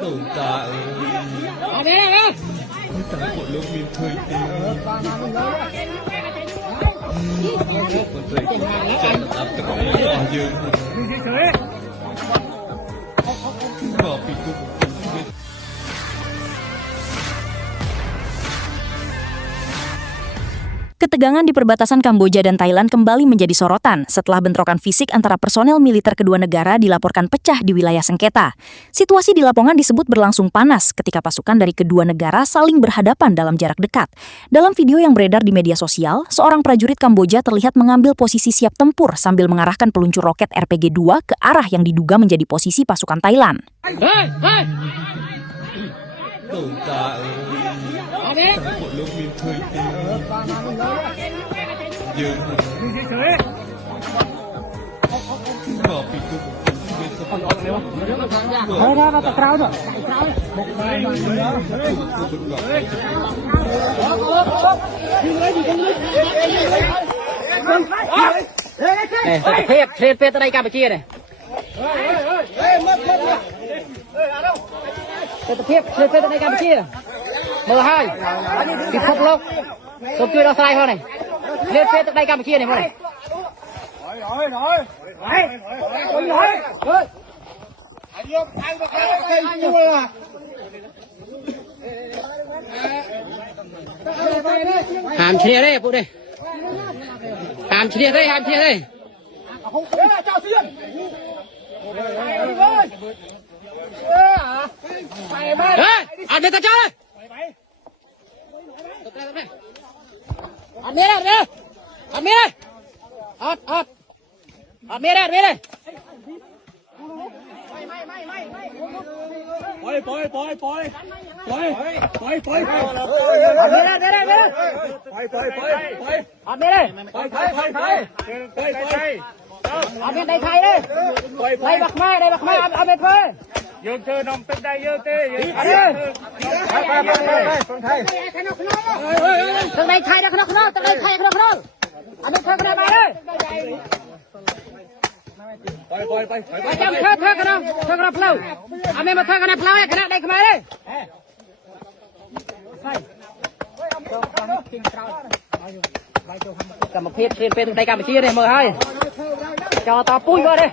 Tổ tạ ở đây tặng của lúc mình thời tình còn thời chẳng tập tập ở dương bỏ bị cục Ketegangan di perbatasan Kamboja dan Thailand kembali menjadi sorotan setelah bentrokan fisik antara personel militer kedua negara dilaporkan pecah di wilayah sengketa. Situasi di lapangan disebut berlangsung panas ketika pasukan dari kedua negara saling berhadapan dalam jarak dekat. Dalam video yang beredar di media sosial, seorang prajurit Kamboja terlihat mengambil posisi siap tempur sambil mengarahkan peluncur roket RPG-2 ke arah yang diduga menjadi posisi pasukan Thailand. Tổ tạ ở đây tặng của lúc mình thời tình dương bỏ bị cục phê tới đây Campuchia này. Phê tới đây Campuchia. Mở hai. Bị khóc lóc. Tôi chưa đâu sai hơn này. Lên phê tới đây Campuchia này mọi này. Hàm chia đây phụ đây. Hàm chia đây, hàm chia đây. Ăn đi ta cho đây. Ăn mía đây. Ăn mía đây. Ăn mía đây, mía đây. Ăn đây khai đây. Đây bạc mai, ăn bên thôi. Dương chơi nông tên đây dương tê. Ăn đi. Từ đây khai ra khno, từ đây khai khno. Ăn đi khai khno bài đây. Macam thơ khno plau. Ăn mà thơ khno plau khno đây khai đây. Cầm một phê từ đây Campuchia đây mời hai. Cho tao pui vào đây.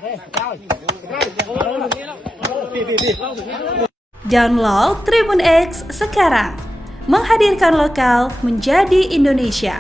Download Tribun X sekarang, menghadirkan lokal menjadi Indonesia.